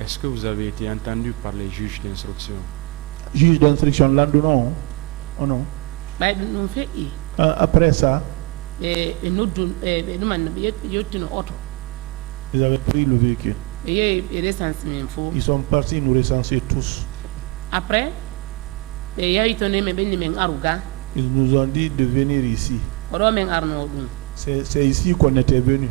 Est-ce que vous avez été entendu par les juges d'instruction? Juge d'instruction, là, non? Oh non. Après ça, ils avaient pris le véhicule. Ils sont partis nous recenser tous. Après, ils nous ont dit de venir ici. C'est ici qu'on était venu.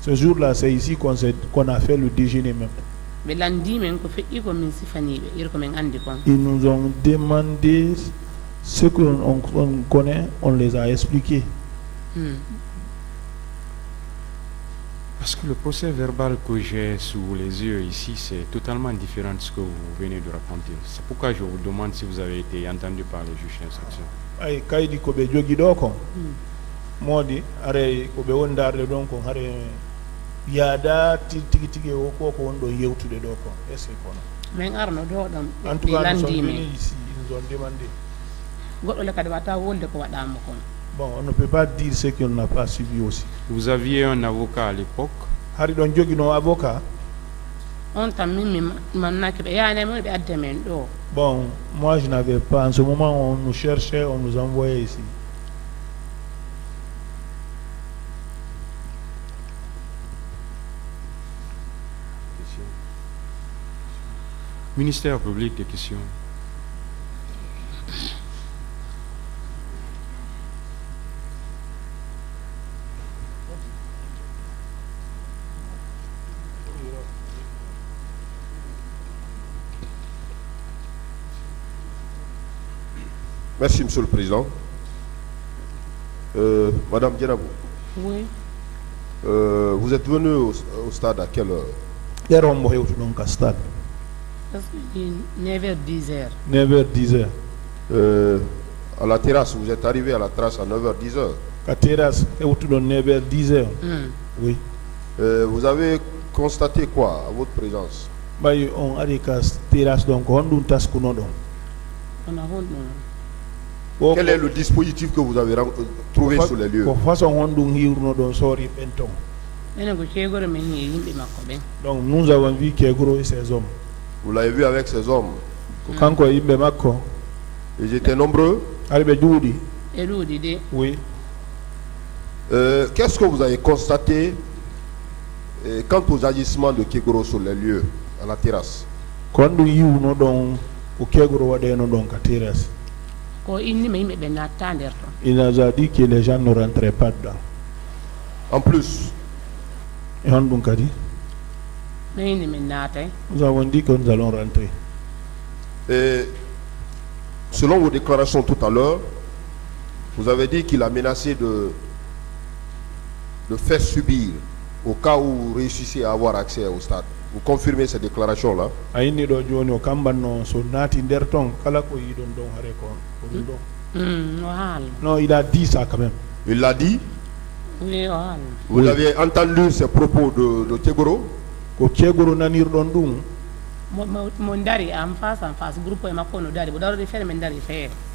Ce jour-là, c'est ici qu'on a fait le déjeuner même. Ils nous ont demandé ce qu'on connaît, on les a expliqués. Parce que le procès verbal que j'ai sous les yeux ici, c'est totalement différent de ce que vous venez de raconter. C'est pourquoi je vous demande si vous avez été entendu par les juges d'instruction. Ay kaydi ko be jogi do ko modi are ko be wondarde don ko hare yaada tigi tigi o ko wondo yewtude do ko est-ce que kono men arno do dam en tout cas nous sommes ici ils nous ont demandé goddo le kadi wata wolde ko wadama kon. Bon, on ne peut pas dire ce qu'on n'a pas suivi aussi. Vous aviez un avocat à l'époque? Hari don jogi no avocat. On t'a mis Bon, moi je n'avais pas. En ce moment, on nous cherchait, on nous envoyait ici. Ministère public, des questions. Merci, Monsieur le Président. Madame Dianabou. Oui. Vous êtes venu au stade à quelle heure? 9h, 10h. 9h, 10h. À la terrasse, vous êtes arrivé à la terrasse à 9h, 10h. La terrasse, 9h, 10h. Oui. Vous avez constaté quoi à votre présence? On a des terrasses, donc on a tas Quel est le dispositif que vous avez trouvé sur les lieux? Donc nous avons vu Kegro et ses hommes. Vous l'avez vu avec ses hommes? Ils étaient nombreux? Oui. Qu'est-ce que vous avez constaté quant aux agissements de Kegro sur les lieux, à la terrasse? Il nous a dit que les gens ne rentraient pas dedans. En plus, et on donc a dit, nous avons dit que nous allons rentrer. Et selon vos déclarations tout à l'heure, vous avez dit qu'il a menacé de faire subir au cas où vous réussissez à avoir accès au stade. Vous confirmez ces déclarations-là? Non, il a dit ça quand même. Il l'a dit? Oui. Vous avez entendu ces propos de Kegro?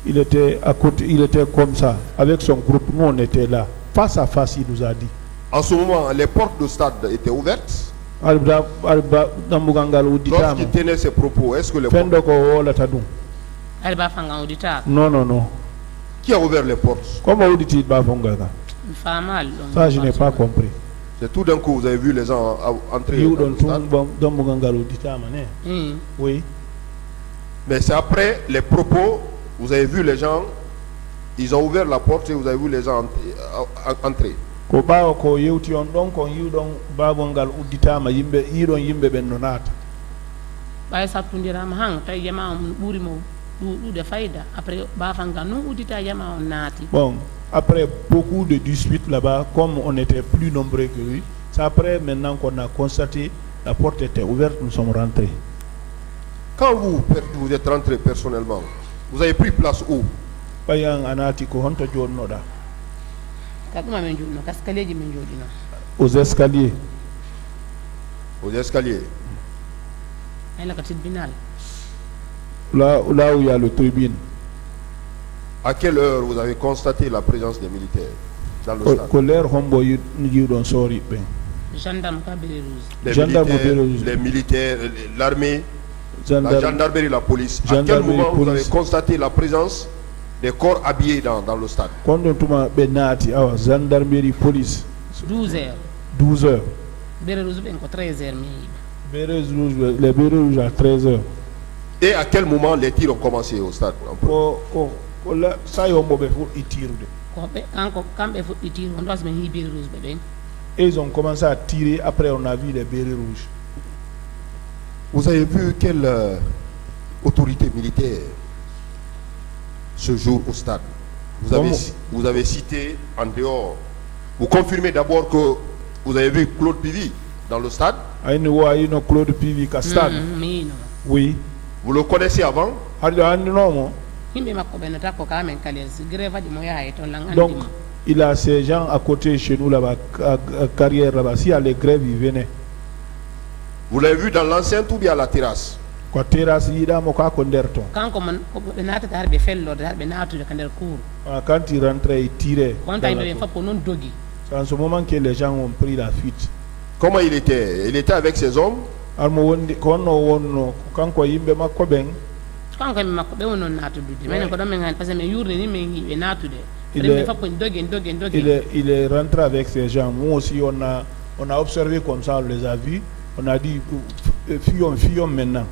Il était à côté, il était comme ça, avec son groupe. Nous, on était là. Face à face, il nous a dit. En ce moment, les portes du stade étaient ouvertes. Lorsqu'il tenait ses propos, est-ce que les portes... Non. Qui a ouvert les portes? Comment vous dites ça, je n'ai pas compris. C'est tout d'un coup, vous avez vu les gens entrer dans le stade? Oui. Mais c'est après les propos, vous avez vu les gens, ils ont ouvert la porte et vous avez vu les gens entrer. Bon, après beaucoup de disputes là-bas, comme on était plus nombreux que lui, c'est après maintenant qu'on a constaté la porte était ouverte, nous sommes rentrés. Quand vous êtes rentré personnellement, vous avez pris place où? Aux escaliers. Aux escaliers. Là où il y a le tribune. À quelle heure vous avez constaté la présence des militaires dans le stade? gendarme ka bere rouge. Les Gendarme militaires, au Bérérouz. les militaires, l'armée, la Gendarme, gendarmerie, la police. À quel Gendarmerie, moment vous avez police. constaté la présence des corps habillés dans le stade? kondo tuma ɓe naati awa gendarmerie police 12h. 12 heures. Bere rouge ɓen ko 13h mi yiɓe. Bérets rouges, les bérets rouges à 13 heures. Et à quel moment les tirs ont commencé au stade? Ko la sa yomboɓe fuɗɗi tirude. Ko ɓe kanko kamɓe fuɗɗi tir on ɗos ɓen hi bere rouge ɓe ɓen. Et ils ont commencé à tirer, après on a vu les bérets rouges. Vous avez vu quelle autorité militaire ce jour au stade? Vous avez cité en dehors. Vous confirmez d'abord que vous avez vu Claude Pivy dans le stade. Ayno Claude Pivy ka stade. Mi yino. Oui. Vous le connaissez avant? Haɗo anndinomo. Yimɓe makko ɓe no takko ka men kalesi grève aji mo yaha e toon lan Donc, andimo. il a ces gens à côté chez nous là-bas, à carrière là-bas. S'il y a les grèves, ils venaient. Vous l'avez vu dans l'enceinte ou bien à la terrasse? Ko terrasse yiɗamo ka ko nder ton. Kanko mon ɓe natata har ɓe fellorde har ɓe natude ka nder cour. Quand il rentrait, il tirait. Wonta yimɓe ɓen fof ko noon dogi. C'est en ce moment que les gens ont pris la fuite. Comment il était? Il était avec ses hommes? Almo wondi kono wonno kanko yimɓe makko ɓen. Kanko mi makko ɓe won noon natudude. Minen ko ɗon min hani par ce que min yurni ni min yiɓe natude. Il Ɓe est- fof ko dogi dogi Il dogi. il est rentré avec ces gens. Nous aussi, on a observé comme ça, on les a vus. On a dit, fuyons maintenant.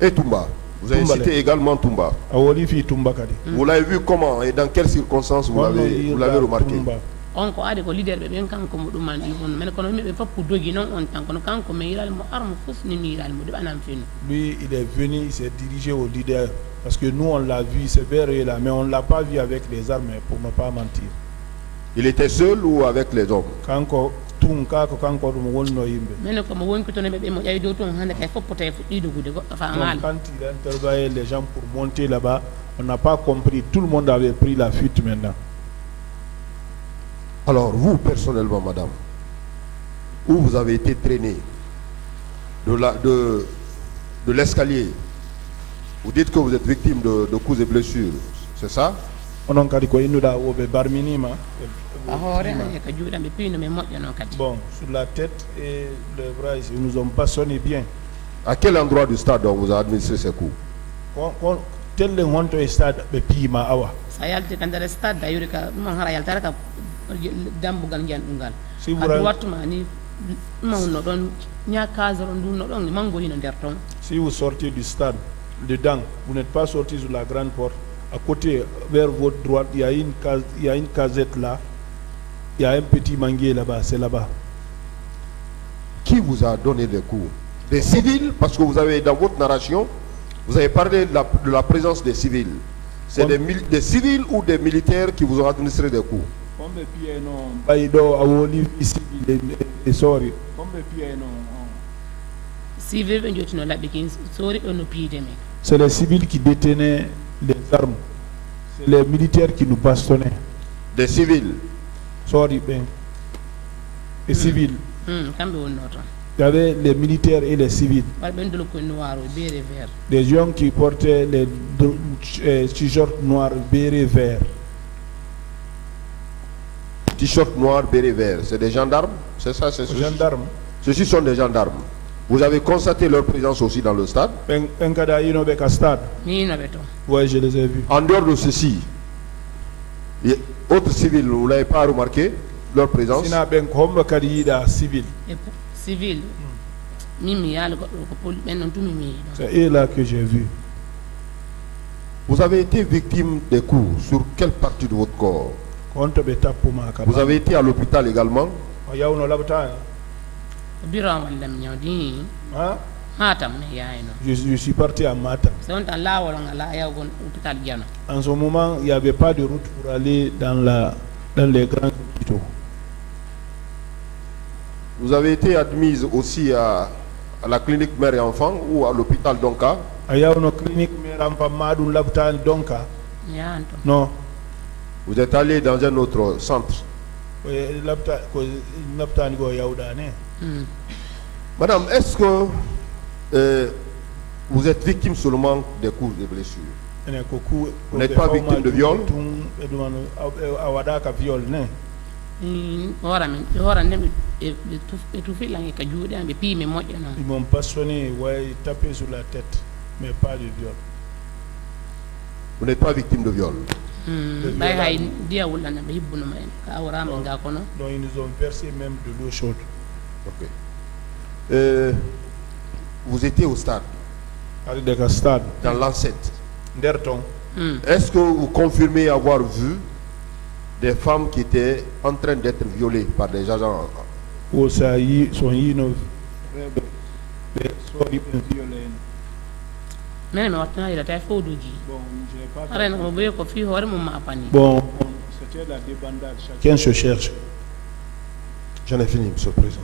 Et Toumba? Vous avez Toumba, cité également Toumba. Awoli fi Tumba kadi. Vous l'avez vu comment et dans quelles circonstances vous Wonno l'avez yirɗa remarqué? Tumba. On ko adi ko leader ɓe ɓen kanko mo ɗuman ɗi won minen kono yimɓe fof ko dogi noon on tan kono kanko mi yirali mo armo fusni mi yirali mo ɗuɓanam fennu. Lui, il est venu, il s'est dirigé au leader. Parce que nous, on l'a vu, c'est vers eux là. Mais on ne l'a pas vu avec les armes, pour ne pas mentir. Il était seul ou avec les hommes? Kanko, Tunka, Kanko, Wonno Yimbe. minen komo wonki toon ɓe mo ƴawi dow toon hannde kay foppota e fuɗɗi dogude goɗɗo fa Donc, maali. quand il a intervallé les gens pour monter là-bas, on n'a pas compris. Tout le monde avait pris la fuite maintenant. Alors, vous, personnellement, madame, où vous avez été traîné de l'escalier, vous dites que vous êtes victime de coups et blessures, c'est ça? Onon kadi ko innuɗa woɓe barminima. a hoore han e ka juuɗam ɓe piino ɓe moƴƴo noon kadi. Bon, sur la tête et les bras, ils nous ont bastonnés bien. À quel endroit du stade on vous a administré ces coups? Telle honto e stade ɓe piima awa. sa yalti ka nder stade a yuri ka ɗum on hara yaltata ka dambugal janɗungal Si vous adu ren- wattuma ni ɗum wonno ɗon ñakasoro ndunno ɗon e mango hino nder toon. Si vous sortez du stade, dedans, vous n'êtes pas sorti sur la grande porte. À côté, vers votre droite, il y a une casette là. Il y a un petit manguier là-bas, c'est là-bas. Qui vous a donné des coups? Des civils? Parce que vous avez, dans votre narration, vous avez parlé de la présence des civils. C'est des civils ou des militaires qui vous ont administré des coups? civil ɓe jottino laɓɓi kin soori ɗon no piide men. C'est les civils qui détenaient les armes. C'est les militaires qui nous bastonnaient. Des civils? Sorry, ben. Les civils. kamɓe wonno toon Il y avait les militaires et les civils. waɗa ɓen dolo koye noir o beere vert. Des gens qui portaient les t-shirts noirs, bérets verts. T-shirt noir, béret vert. C'est des gendarmes? C'est ça? C'est Gendarmes. Ceux-ci sont des gendarmes. Vous avez constaté leur présence aussi dans le stade? Penkada Inobe Stade. mi yinoɓe toon. Oui, je les ai vus. En dehors de ceci, autres civils, vous n'avez pas remarqué leur présence? Sina ben hombe kadi yida civil. e civil min mi yaali goɗɗo ko poli ɓen noon tumi mi yiɗo. C'est eux là que j'ai vu. Vous avez été victime des coups sur quelle partie de votre corps? Konto be tappuma ka. Vous avez été à l'hôpital également? O yawno labata. biron wallam ñawdi Hein? matam mi yayno Je suis parti à Matam. so on tan laawol ngala yawgon hôpital Diano. En ce moment, il n'y avait pas de route pour aller dans les grands hôpitaux. Vous avez été admise aussi à la clinique mère et enfant ou à l'hôpital Donka? A yawno clinique meram pa madum labtani donka. mi yahan toon. Non. Vous êtes allé dans un autre centre? Labtani go yawdane. Madame, est-ce que vous êtes victime seulement des coups et blessures? Vous n'êtes pas victime de viol? Awada ka viol ne. ora men ora ndem be tout fait la ka juude ambe pi me moƴƴe non Ils m'ont pas sonné, ouais, tapé sur la tête, mais pas de viol. Vous n'êtes pas victime de viol. bay hay dia wala na be hibbuno ma en ka awra men ga kono Donc ils nous ont versé même de l'eau chaude. Ok. Vous étiez au stade, Avec des stade. dans l'enceinte. Nderton. Est-ce que vous confirmez avoir vu des femmes qui étaient en train d'être violées par des agents? Où ça y sont y no. Soit ils violé. mene me watna ila tay fawduji Bon, je n'ai pas. ara no be ko fi hore mum ma pani Bon, c'était la débandade. Chacun se cherche. J'en ai fini, Monsieur le Président.